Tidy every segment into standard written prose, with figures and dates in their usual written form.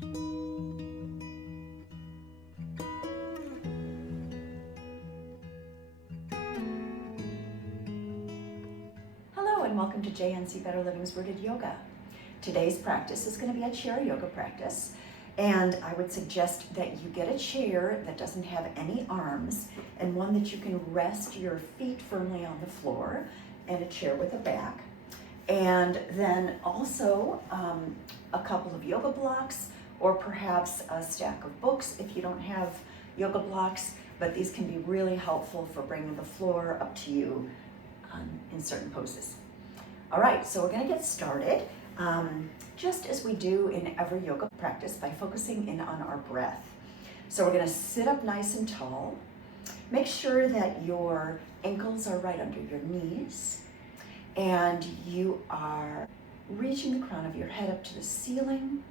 Hello and welcome to JNC Better Living's Rooted Yoga. Today's practice is going to be a chair yoga practice, and I would suggest that you get a chair that doesn't have any arms and one that you can rest your feet firmly on the floor, and a chair with a back. And then also a couple of yoga blocks, or perhaps a stack of books if you don't have yoga blocks, but these can be really helpful for bringing the floor up to you in certain poses. All right, so we're going to get started just as we do in every yoga practice by focusing in on our breath. So we're going to sit up nice and tall. Make sure that your ankles are right under your knees and you are reaching the crown of your head up to the ceiling.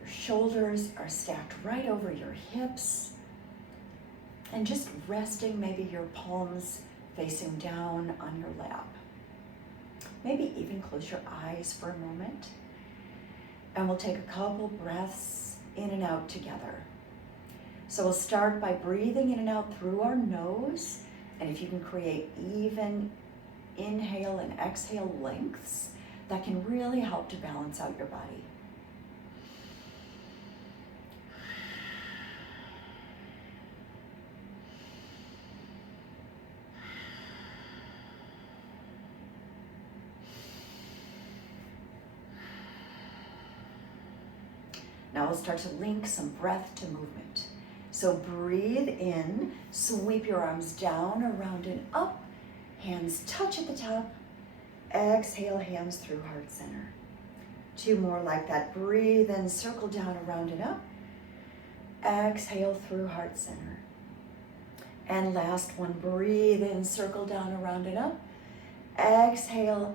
Your shoulders are stacked right over your hips, and just resting, maybe your palms facing down on your lap. Maybe even close your eyes for a moment. And we'll take a couple breaths in and out together. So we'll start by breathing in and out through our nose. And if you can create even inhale and exhale lengths, that can really help to balance out your body. Now we'll start to link some breath to movement. So breathe in, sweep your arms down, around and up. Hands touch at the top. Exhale, hands through heart center. Two more like that. Breathe in, circle down, around and up. Exhale through heart center. And last one, breathe in, circle down, around and up. Exhale,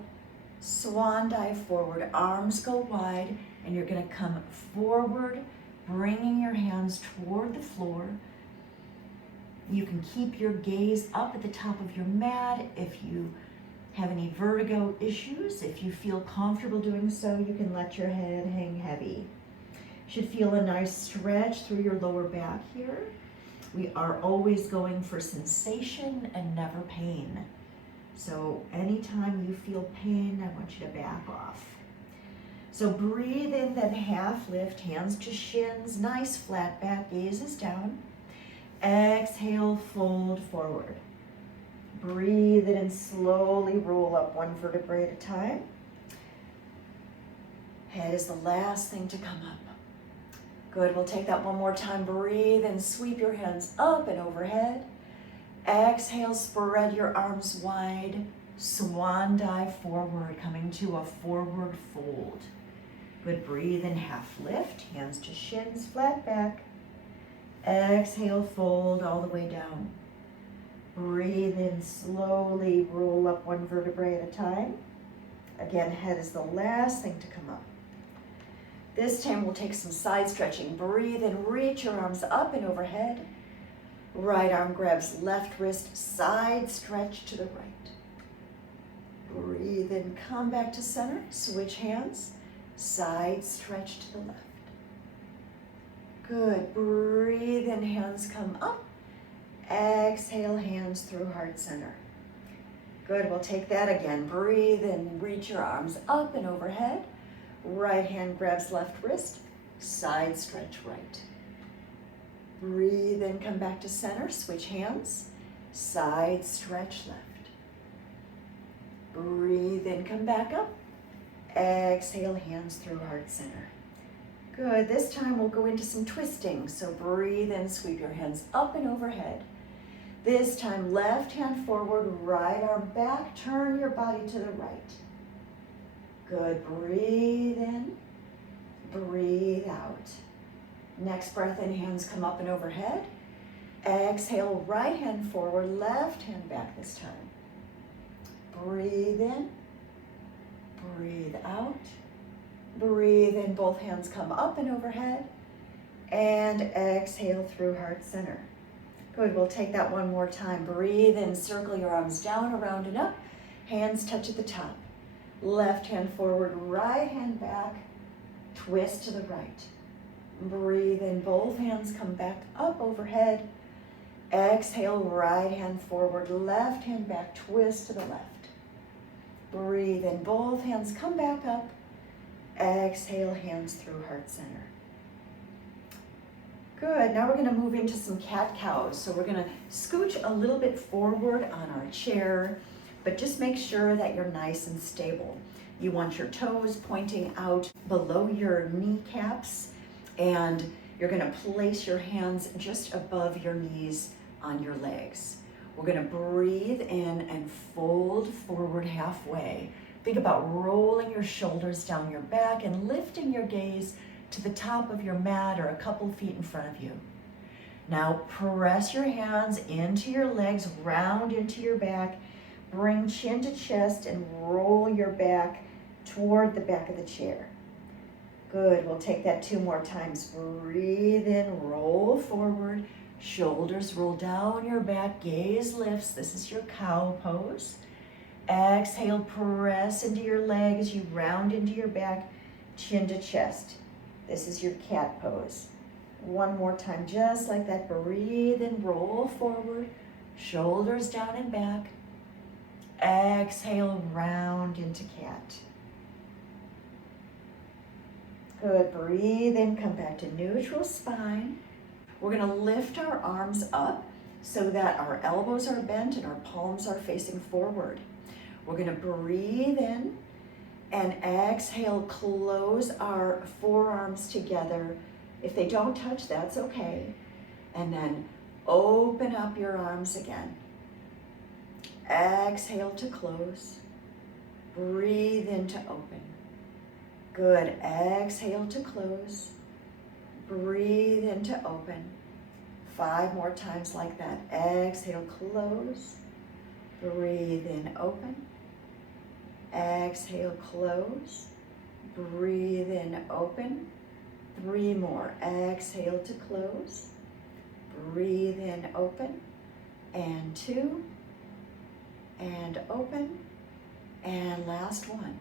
swan dive forward, arms go wide, and you're going to come forward, bringing your hands toward the floor. You can keep your gaze up at the top of your mat. If you have any vertigo issues, if you feel comfortable doing so, you can let your head hang heavy. You should feel a nice stretch through your lower back here. We are always going for sensation and never pain. So anytime you feel pain, I want you to back off. So breathe in, then half lift, hands to shins, nice flat back, gaze is down. Exhale, fold forward. Breathe in and slowly roll up one vertebrae at a time. Head is the last thing to come up. Good, we'll take that one more time. Breathe and sweep your hands up and overhead. Exhale, spread your arms wide. Swan dive forward, coming to a forward fold. Good, breathe in, half lift, hands to shins, flat back. Exhale, fold all the way down. Breathe in, slowly roll up one vertebrae at a time. Again, head is the last thing to come up. This time we'll take some side stretching. Breathe in, reach your arms up and overhead. Right arm grabs left wrist, side stretch to the right. Breathe in, come back to center, switch hands, side stretch to the left. Good, breathe in, hands come up. Exhale, hands through heart center. Good, we'll take that again. Breathe in, reach your arms up and overhead. Right hand grabs left wrist, side stretch right. Breathe in, come back to center, switch hands, side stretch left. Breathe in, come back up. Exhale, hands through heart center. Good, this time we'll go into some twisting. So breathe in, sweep your hands up and overhead. This time, left hand forward, right arm back, turn your body to the right. Good, breathe in, breathe out. Next breath in, hands come up and overhead. Exhale, right hand forward, left hand back this time. Breathe in, breathe out. Breathe in, both hands come up and overhead. And exhale through heart center. Good, we'll take that one more time. Breathe in, circle your arms down, around and up. Hands touch at the top. Left hand forward, right hand back. Twist to the right. Breathe in, both hands come back up overhead. Exhale, right hand forward, left hand back, twist to the left. Breathe in, both hands come back up. Exhale, hands through heart center. Good, now we're gonna move into some cat-cows. So we're gonna scooch a little bit forward on our chair, but just make sure that you're nice and stable. You want your toes pointing out below your kneecaps, and you're gonna place your hands just above your knees on your legs. We're gonna breathe in and fold forward halfway. Think about rolling your shoulders down your back and lifting your gaze to the top of your mat or a couple feet in front of you. Now press your hands into your legs, round into your back, bring chin to chest and roll your back toward the back of the chair. Good, we'll take that 2 more times. Breathe in, roll forward, shoulders roll down your back, gaze lifts. This is your cow pose. Exhale, press into your legs, you round into your back, chin to chest. This is your cat pose. 1 more time, just like that. Breathe in, roll forward, shoulders down and back. Exhale, round into cat. Good, breathe in, come back to neutral spine. We're gonna lift our arms up so that our elbows are bent and our palms are facing forward. We're gonna breathe in and exhale, close our forearms together. If they don't touch, that's okay. And then open up your arms again. Exhale to close. Breathe in to open. Good, exhale to close. Breathe in to open. 5 more times like that. Exhale, close. Breathe in, open. Exhale, close. Breathe in, open. 3 more. Exhale to close. Breathe in, open. And 2. And open. And last one.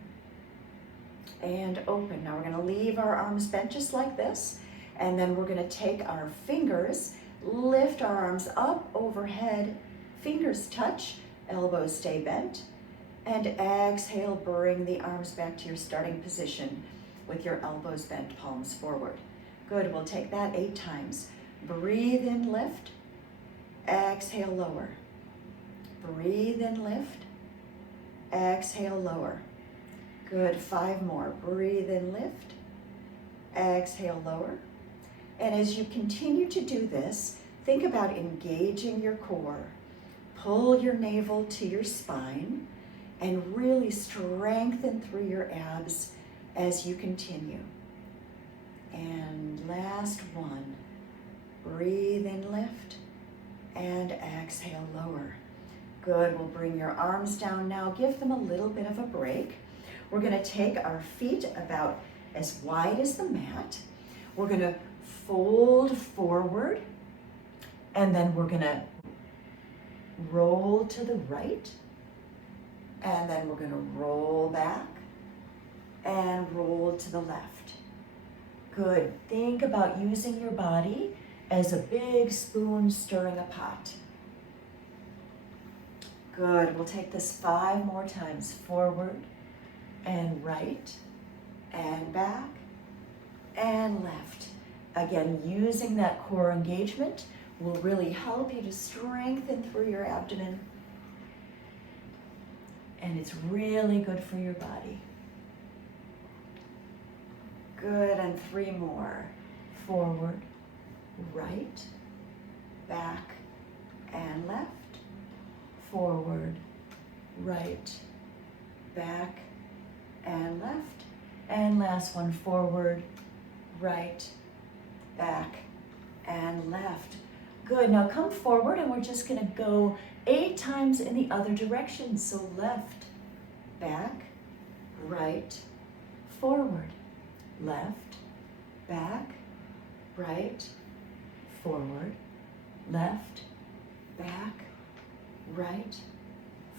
And open. Now we're going to leave our arms bent just like this. And then we're going to take our fingers, lift our arms up overhead. Fingers touch, elbows stay bent. And exhale, bring the arms back to your starting position with your elbows bent, palms forward. Good, we'll take that 8 times. Breathe in, lift. Exhale, lower. Breathe in, lift. Exhale, lower. Good, 5 more. Breathe in, lift. Exhale, lower. And as you continue to do this, think about engaging your core. Pull your navel to your spine and really strengthen through your abs as you continue. And last one. Breathe in, lift, and exhale, lower. Good, we'll bring your arms down now. Give them a little bit of a break. We're gonna take our feet about as wide as the mat. We're gonna fold forward, and then we're gonna roll to the right, and then we're gonna roll back and roll to the left. Good, think about using your body as a big spoon stirring a pot. Good, we'll take this 5 more times. Forward and right and back and left. Again, using that core engagement will really help you to strengthen through your abdomen. And it's really good for your body. Good, and 3 more. Forward, right, back, and left. Forward, right, back, and left. And last one, forward, right, back, and left. Good, now come forward and we're just gonna go 8 times in the other direction. So left, back, right, forward, left, back, right, forward, left, back, right,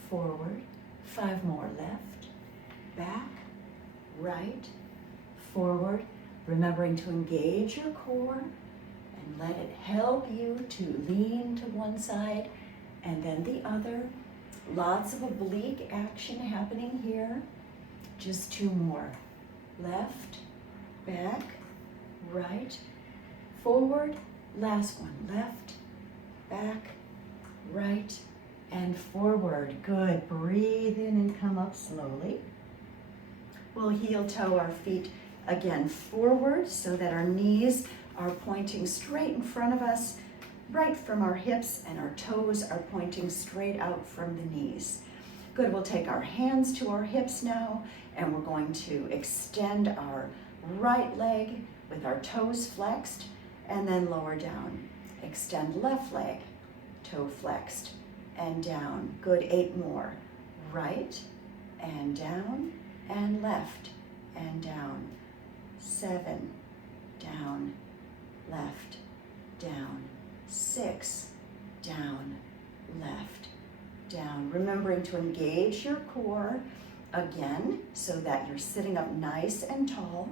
forward. 5 more. Left, back, right, forward. Remembering to engage your core and let it help you to lean to one side and then the other. Lots of oblique action happening here. Just 2 more. Left, back, right, forward. Last one. Left, back, right, and forward. Good. Breathe in and come up slowly. We'll heel toe our feet again forward so that our knees are pointing straight in front of us, right from our hips, and our toes are pointing straight out from the knees. Good, we'll take our hands to our hips now, and we're going to extend our right leg with our toes flexed, and then lower down. Extend left leg, toe flexed, and down. Good, 8 more. Right, and down, and left, and down. 7, down, left, down. 6, down, left, down. Remembering to engage your core again so that you're sitting up nice and tall.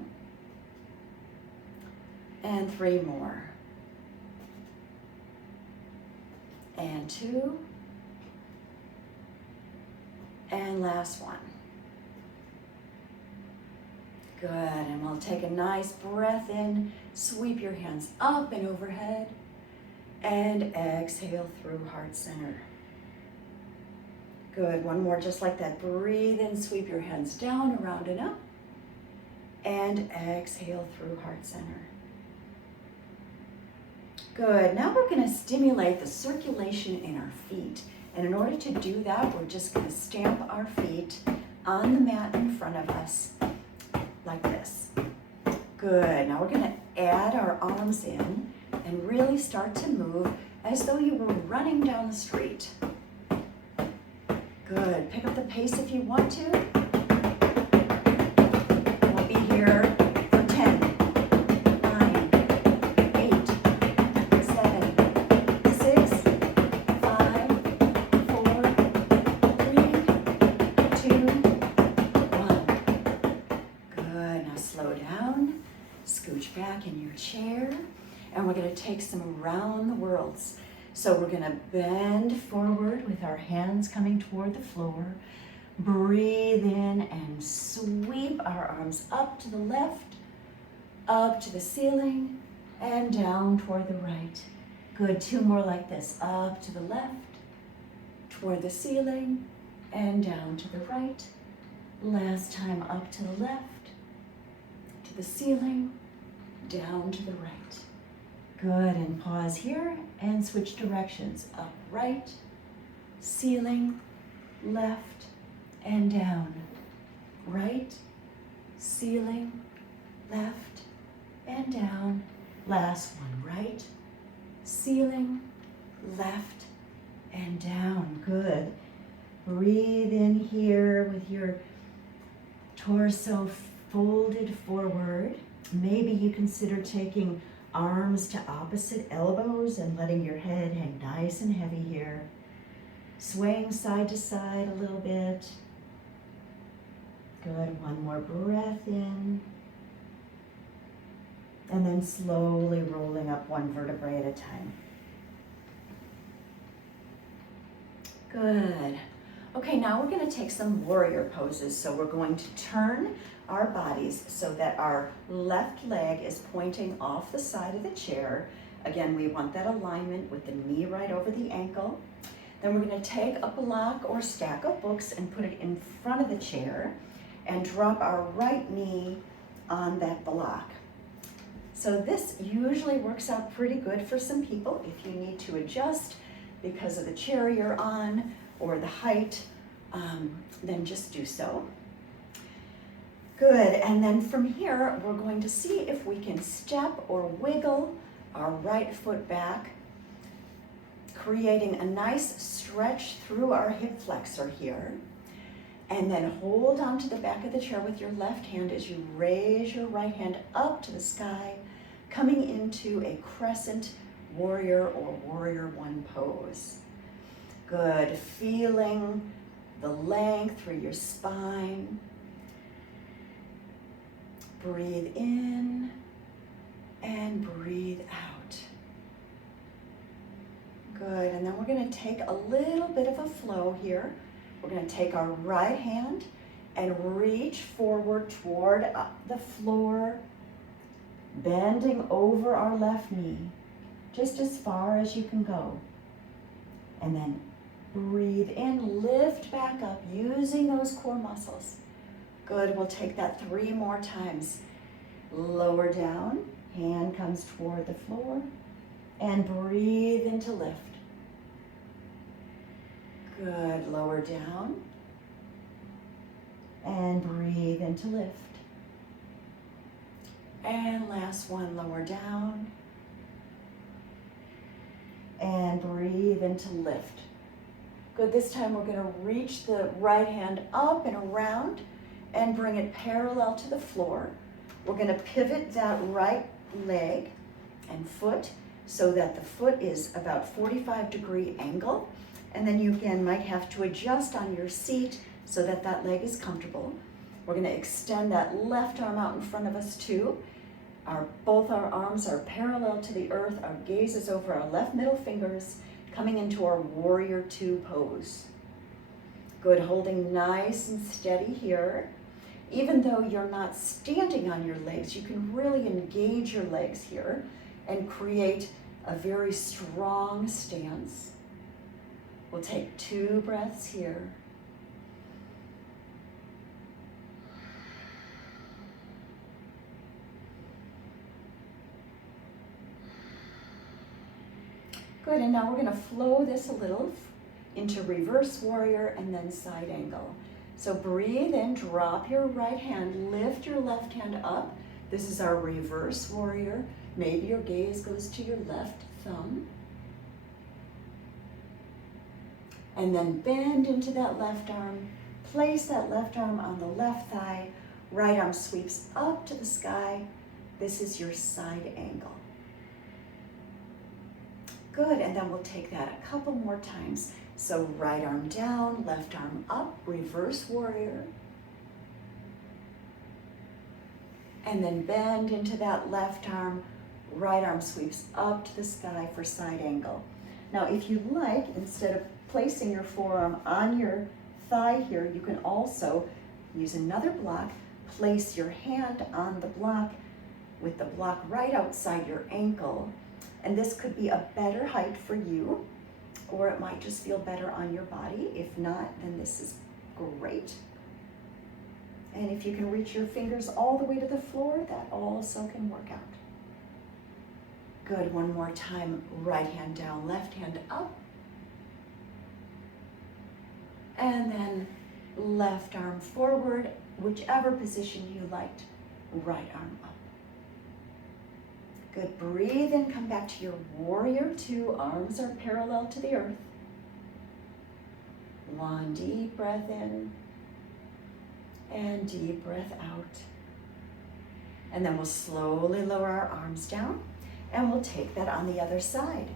And 3 more. And 2. And last one. Good, and we'll take a nice breath in, sweep your hands up and overhead, and exhale through heart center. Good, 1 more just like that. Breathe in, sweep your hands down, around and up, and exhale through heart center. Good, now we're gonna stimulate the circulation in our feet. And in order to do that, we're just gonna stamp our feet on the mat in front of us, like this. Good, now we're gonna add our arms in and really start to move as though you were running down the street. Good, pick up the pace if you want to. We'll be here for 10, 9, 8, 7, 6, 5, 4, 3, 2, 1. Good, now slow down, scooch back in your chair, and we're gonna take some around the worlds. So we're gonna bend forward with our hands coming toward the floor. Breathe in and sweep our arms up to the left, up to the ceiling, and down toward the right. Good, 2 more like this. Up to the left, toward the ceiling, and down to the right. Last time, up to the left, to the ceiling, down to the right. Good, and pause here and switch directions. Up, right, ceiling, left, and down. Right, ceiling, left, and down. Last one, right, ceiling, left, and down. Good. Breathe in here with your torso folded forward. Maybe you consider taking arms to opposite elbows and letting your head hang nice and heavy here. Swaying side to side a little bit. Good, 1 more breath in. And then slowly rolling up 1 vertebrae at a time. Good. Okay, now we're gonna take some warrior poses. So we're going to turn our bodies so that our left leg is pointing off the side of the chair. Again, we want that alignment with the knee right over the ankle. Then we're gonna take a block or stack of books and put it in front of the chair and drop our right knee on that block. So this usually works out pretty good for some people. If you need to adjust because of the chair you're on or the height, then just do so. Good, and then from here, we're going to see if we can step or wiggle our right foot back, creating a nice stretch through our hip flexor here. And then hold onto the back of the chair with your left hand as you raise your right hand up to the sky, coming into a crescent warrior or warrior 1 pose. Good, feeling the length through your spine. Breathe in and breathe out. Good, and then we're going to take a little bit of a flow here. We're going to take our right hand and reach forward toward the floor, bending over our left knee, just as far as you can go. And then breathe in, lift back up, using those core muscles. Good, we'll take that 3 more times. Lower down, hand comes toward the floor, and breathe into lift. Good, lower down, and breathe into lift. And last one, lower down, and breathe into lift. Good, this time we're going to reach the right hand up and around and bring it parallel to the floor. We're going to pivot that right leg and foot so that the foot is about 45-degree angle. And then you again might have to adjust on your seat so that that leg is comfortable. We're going to extend that left arm out in front of us too. Both our arms are parallel to the earth. Our gaze is over our left middle fingers, coming into our warrior 2 pose. Good, holding nice and steady here. Even though you're not standing on your legs, you can really engage your legs here and create a very strong stance. We'll take 2 breaths here. Good, and now we're going to flow this a little into reverse warrior and then side angle. So breathe in, drop your right hand, lift your left hand up. This is our reverse warrior. Maybe your gaze goes to your left thumb. And then bend into that left arm. Place that left arm on the left thigh. Right arm sweeps up to the sky. This is your side angle. Good, and then we'll take that a couple more times. So right arm down, left arm up, reverse warrior. And then bend into that left arm, right arm sweeps up to the sky for side angle. Now if you like, instead of placing your forearm on your thigh here, you can also use another block, place your hand on the block with the block right outside your ankle. And this could be a better height for you, or it might just feel better on your body. If not, then this is great. And if you can reach your fingers all the way to the floor, that also can work out. Good, one more time. Right hand down, left hand up. And then left arm forward, whichever position you liked, right arm up. Good, breathe in, come back to your warrior 2, arms are parallel to the earth. 1 deep breath in, and deep breath out. And then we'll slowly lower our arms down, and we'll take that on the other side.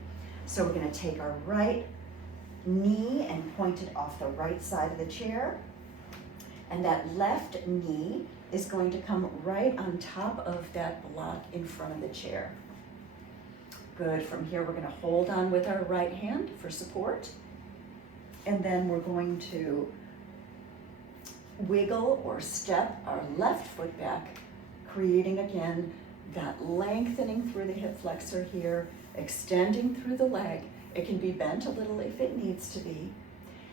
So we're gonna take our right knee and point it off the right side of the chair, and that left knee is going to come right on top of that block in front of the chair. Good, from here we're gonna hold on with our right hand for support, and then we're going to wiggle or step our left foot back, creating again that lengthening through the hip flexor here, extending through the leg. It can be bent a little if it needs to be,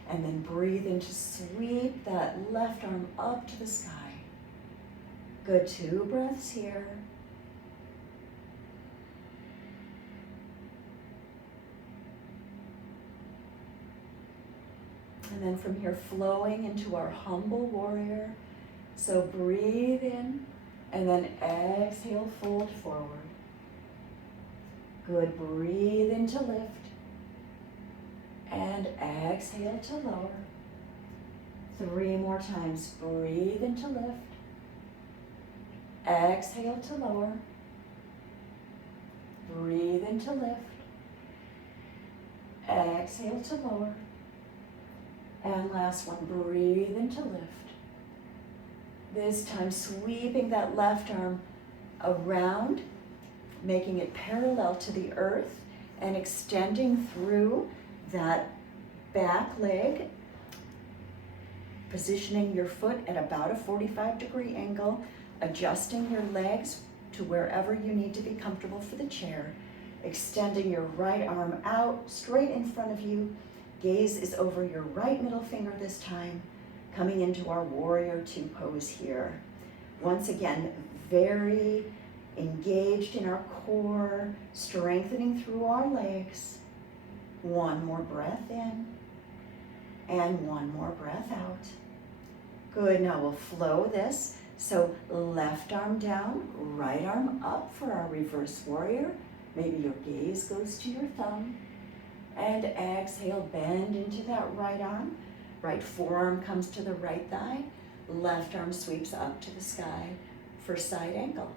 and then breathe in to sweep that left arm up to the sky. Good, 2 breaths here. And then from here, flowing into our humble warrior. So breathe in, and then exhale, fold forward. Good, breathe in to lift, and exhale to lower. 3 more times, breathe in to lift, exhale to lower, breathe in to lift, exhale to lower, and last one, breathe in to lift. This time sweeping that left arm around, making it parallel to the earth and extending through that back leg, positioning your foot at about a 45-degree angle, adjusting your legs to wherever you need to be comfortable for the chair, extending your right arm out straight in front of you. Gaze is over your right middle finger this time, coming into our warrior two pose here. Once again, very engaged in our core, strengthening through our legs. One more breath in and one more breath out. Good, now we'll flow this. So left arm down, right arm up for our reverse warrior. Maybe your gaze goes to your thumb. And exhale, bend into that right arm. Right forearm comes to the right thigh. Left arm sweeps up to the sky for side angle.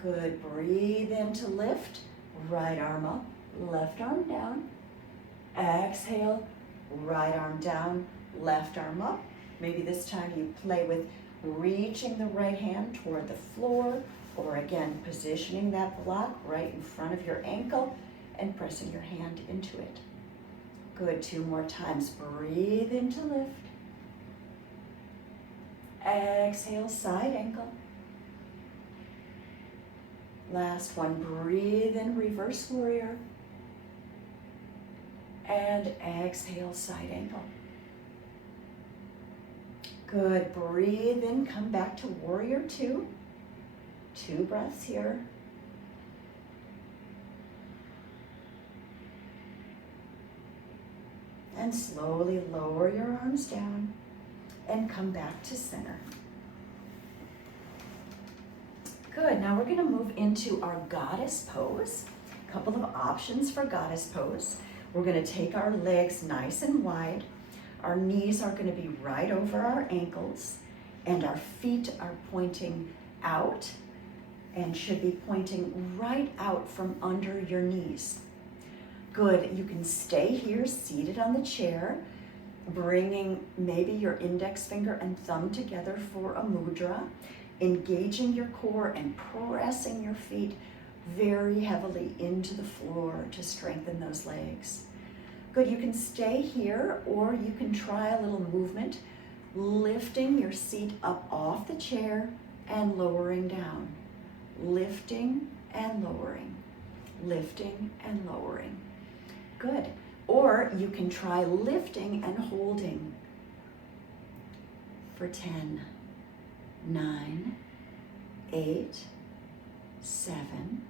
Good, breathe in to lift. Right arm up, left arm down. Exhale, right arm down, left arm up. Maybe this time you play with reaching the right hand toward the floor, or again, positioning that block right in front of your ankle and pressing your hand into it. Good, 2 more times. Breathe in to lift. Exhale, side ankle. Last one, breathe in, reverse warrior. And exhale, side ankle. Good, breathe in, come back to warrior two. 2 breaths here. And slowly lower your arms down and come back to center. Good, now we're gonna move into our goddess pose. A couple of options for goddess pose. We're gonna take our legs nice and wide. Our knees are gonna be right over our ankles, and our feet are pointing out and should be pointing right out from under your knees. Good, you can stay here seated on the chair, bringing maybe your index finger and thumb together for a mudra, engaging your core and pressing your feet very heavily into the floor to strengthen those legs. Good, you can stay here, or you can try a little movement, lifting your seat up off the chair and lowering down. Lifting and lowering, lifting and lowering. Good. Or you can try lifting and holding for 10, 9, 8, 7,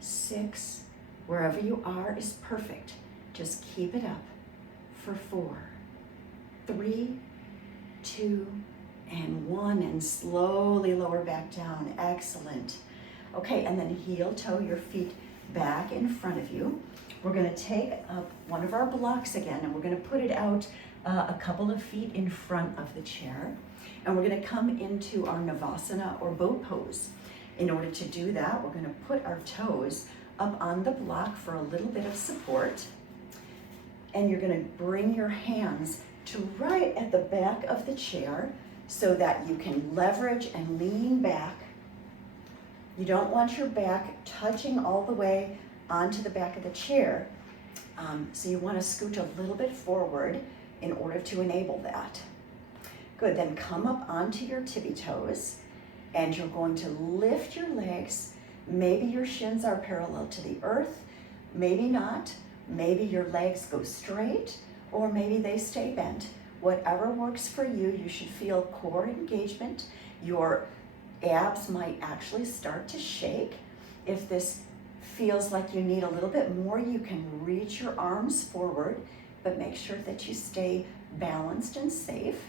6. Wherever you are is perfect. Just keep it up for 4, 3, 2, and 1, and slowly lower back down. Excellent. Okay, and then heel toe your feet back in front of you. We're gonna take up one of our blocks again, and we're gonna put it out a couple of feet in front of the chair. And we're gonna come into our Navasana or boat pose. In order to do that, we're gonna put our toes up on the block for a little bit of support. And you're gonna bring your hands to right at the back of the chair so that you can leverage and lean back. You don't want your back touching all the way onto the back of the chair. So you want to scoot a little bit forward in order to enable that. Good, then come up onto your tippy toes, and you're going to lift your legs. Maybe your shins are parallel to the earth, maybe not. Maybe your legs go straight, or maybe they stay bent. Whatever works for you, you should feel core engagement. Your abs might actually start to shake. If this feels like you need a little bit more, you can reach your arms forward, but make sure that you stay balanced and safe.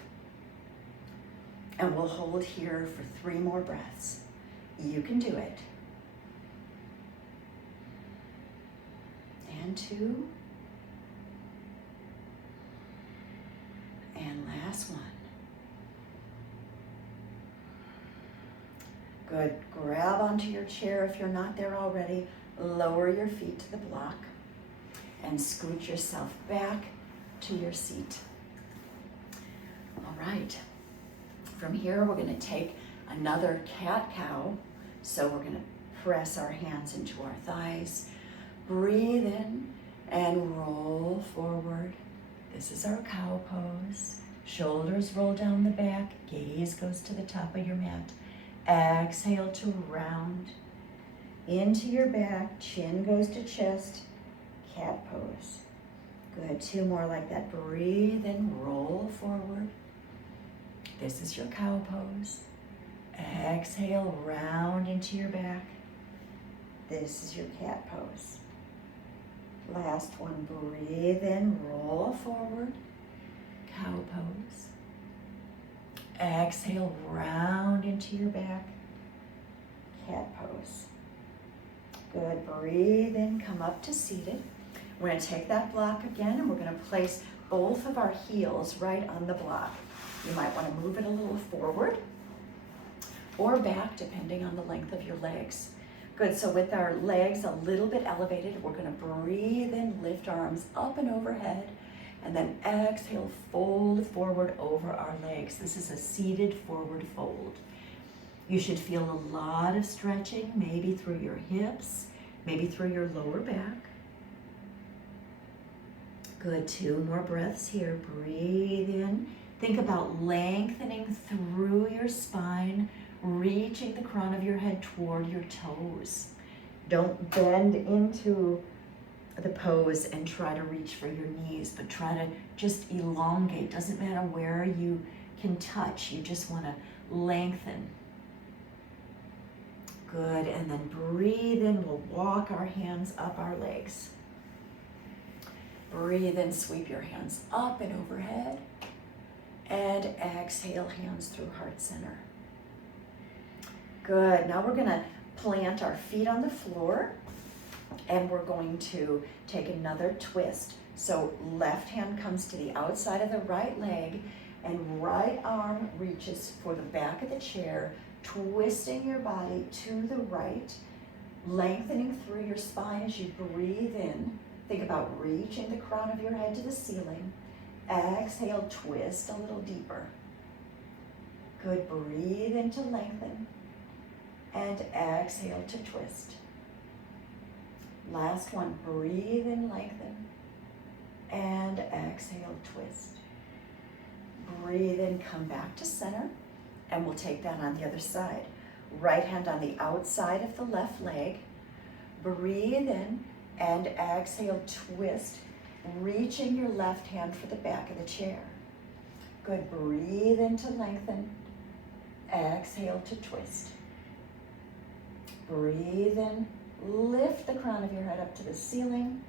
And we'll hold here for 3 more breaths. You can do it. And 2. And last one. Good. Grab onto your chair if you're not there already. Lower your feet to the block and scoot yourself back to your seat. All right. From here, we're going to take another cat-cow. So we're going to press our hands into our thighs. Breathe in and roll forward. This is our cow pose. Shoulders roll down the back, gaze goes to the top of your mat. Exhale to round into your back, chin goes to chest, cat pose. Good, 2 more like that. Breathe in, roll forward. This is your cow pose. Exhale, round into your back. This is your cat pose. Last one, breathe in, roll forward, cow pose. Exhale, round into your back, cat pose. Good, breathe in, come up to seated. We're gonna take that block again and we're gonna place both of our heels right on the block. You might wanna move it a little forward or back depending on the length of your legs. Good, so with our legs a little bit elevated, we're gonna breathe in, lift arms up and overhead, and then exhale, fold forward over our legs. This is a seated forward fold. You should feel a lot of stretching, maybe through your hips, maybe through your lower back. Good, 2 more breaths here. Breathe in. Think about lengthening through your spine, reaching the crown of your head toward your toes. Don't bend into the pose and try to reach for your knees, but try to just elongate. Doesn't matter where you can touch, you just want to lengthen. Good, and then breathe in. We'll walk our hands up our legs. Breathe in, sweep your hands up and overhead. And exhale, hands through heart center. Good, now we're gonna plant our feet on the floor and we're going to take another twist. So left hand comes to the outside of the right leg and right arm reaches for the back of the chair, twisting your body to the right, lengthening through your spine as you breathe in. Think about reaching the crown of your head to the ceiling. Exhale, twist a little deeper. Good, breathe in to lengthen. And exhale to twist. Last one, breathe in, lengthen. And exhale, twist. Breathe in, come back to center. And we'll take that on the other side. Right hand on the outside of the left leg. Breathe in and exhale, twist. Reaching your left hand for the back of the chair. Good, breathe in to lengthen. Exhale to twist. Breathe in, lift the crown of your head up to the ceiling.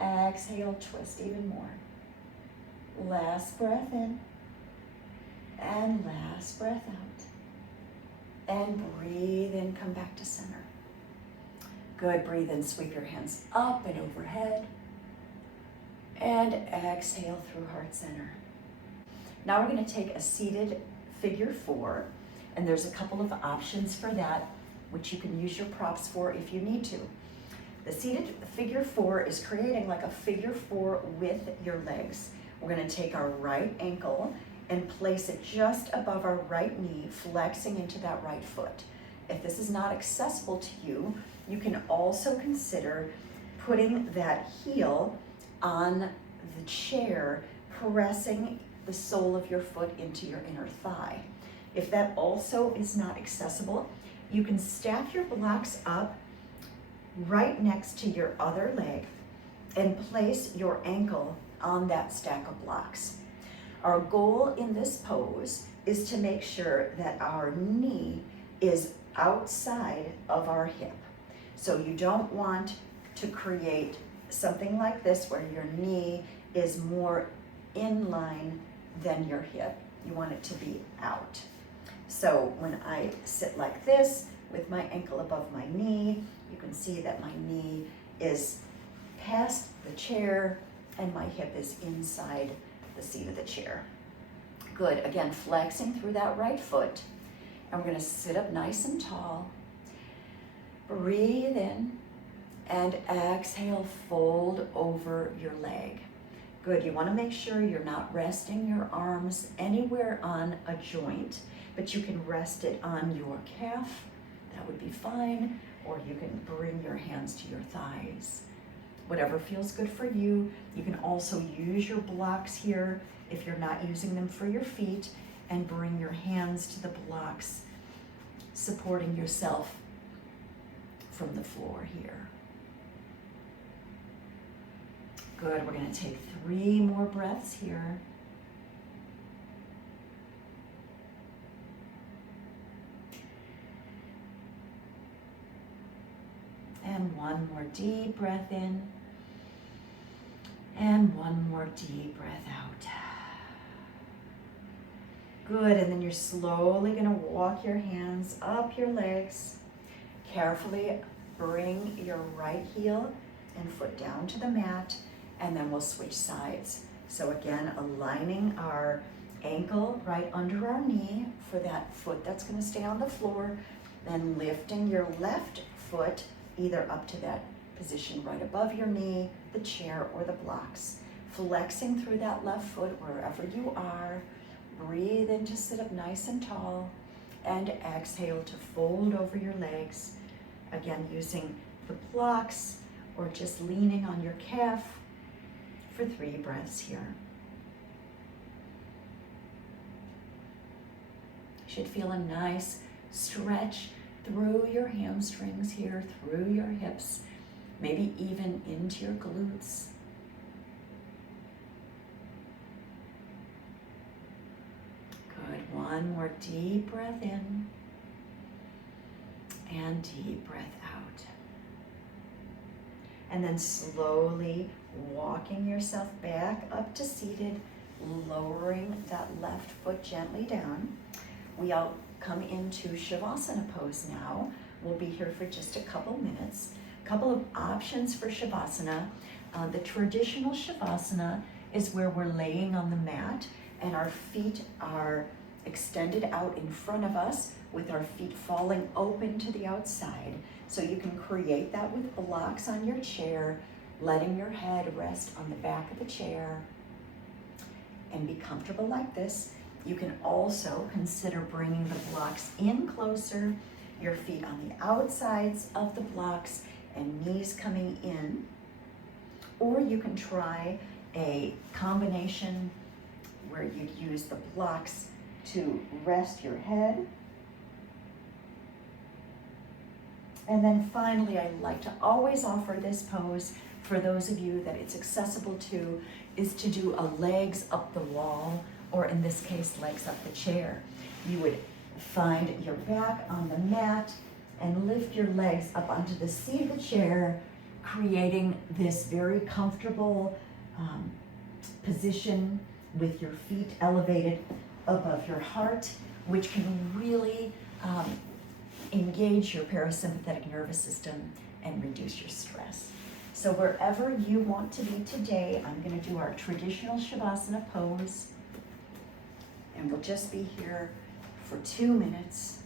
Exhale, twist even more. Last breath in. And last breath out. And breathe in, come back to center. Good, breathe in, sweep your hands up and overhead. And exhale through heart center. Now we're going to take a seated figure 4, and there's a couple of options for that, which you can use your props for if you need to. The seated figure 4 is creating like a figure 4 with your legs. We're going to take our right ankle and place it just above our right knee, flexing into that right foot. If this is not accessible to you, you can also consider putting that heel on the chair, pressing the sole of your foot into your inner thigh. If that also is not accessible, you can stack your blocks up right next to your other leg and place your ankle on that stack of blocks. Our goal in this pose is to make sure that our knee is outside of our hip. So you don't want to create something like this where your knee is more in line than your hip. You want it to be out. So when I sit like this with my ankle above my knee, you can see that my knee is past the chair and my hip is inside the seat of the chair. Good, again, flexing through that right foot. And we're gonna sit up nice and tall. Breathe in. And exhale, fold over your leg. Good, you wanna make sure you're not resting your arms anywhere on a joint, but you can rest it on your calf. That would be fine. or you can bring your hands to your thighs. Whatever feels good for you. You can also use your blocks here if you're not using them for your feet, and bring your hands to the blocks, supporting yourself from the floor here. Good, we're going to take 3 more breaths here. And 1 more deep breath in. And 1 more deep breath out. Good, and then you're slowly going to walk your hands up your legs. Carefully bring your right heel and foot down to the mat, and then we'll switch sides. So again, aligning our ankle right under our knee for that foot that's going to stay on the floor, then lifting your left foot either up to that position right above your knee, the chair, or the blocks. Flexing through that left foot wherever you are. Breathe in to sit up nice and tall, and exhale to fold over your legs. Again, using the blocks or just leaning on your calf for 3 breaths here. You should feel a nice stretch through your hamstrings here, through your hips, maybe even into your glutes. Good. 1 more deep breath in and deep breath out. And then slowly walking yourself back up to seated, lowering that left foot gently down. We'll come into Shavasana pose now. We'll be here for just a couple minutes. Couple of options for Shavasana. The traditional Shavasana is where we're laying on the mat and our feet are extended out in front of us with our feet falling open to the outside. So you can create that with blocks on your chair, letting your head rest on the back of the chair and be comfortable like this. You can also consider bringing the blocks in closer, your feet on the outsides of the blocks and knees coming in. Or you can try a combination where you'd use the blocks to rest your head. And then finally, I like to always offer this pose for those of you that it's accessible to, is to do a legs up the wall, or in this case, legs up the chair. You would find your back on the mat and lift your legs up onto the seat of the chair, creating this very comfortable position with your feet elevated above your heart, which can really engage your parasympathetic nervous system and reduce your stress. So wherever you want to be today, I'm going to do our traditional Shavasana pose. And we'll just be here for 2 minutes.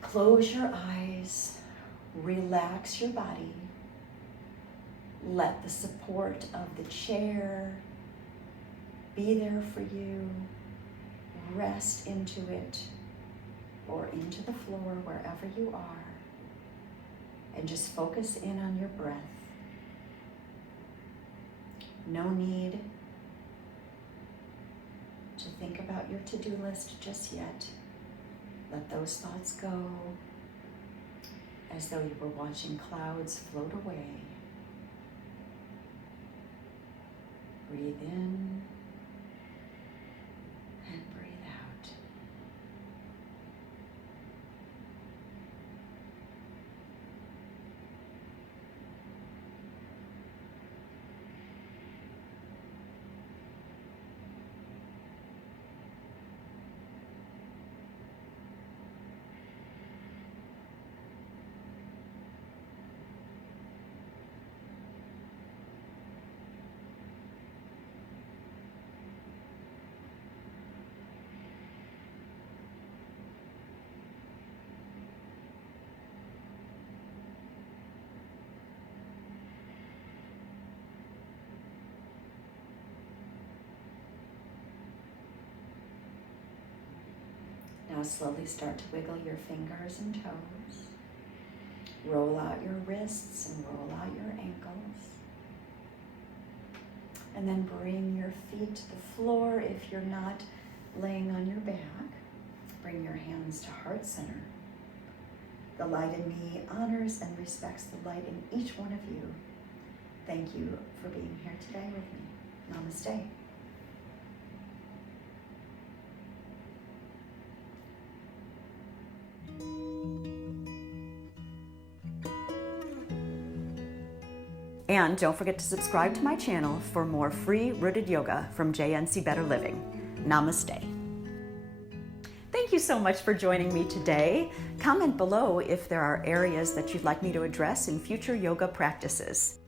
Close your eyes, relax your body. Let the support of the chair be there for you. Rest into it or into the floor, wherever you are. And just focus in on your breath. No need to think about your to-do list just yet. Let those thoughts go as though you were watching clouds float away. Breathe in and breathe out. Now slowly start to wiggle your fingers and toes. Roll out your wrists and roll out your ankles. And then bring your feet to the floor if you're not laying on your back. Bring your hands to heart center. The light in me honors and respects the light in each one of you. Thank you for being here today with me. Namaste. And don't forget to subscribe to my channel for more free rooted yoga from JNC Better Living. Namaste. Thank you so much for joining me today. Comment below if there are areas that you'd like me to address in future yoga practices.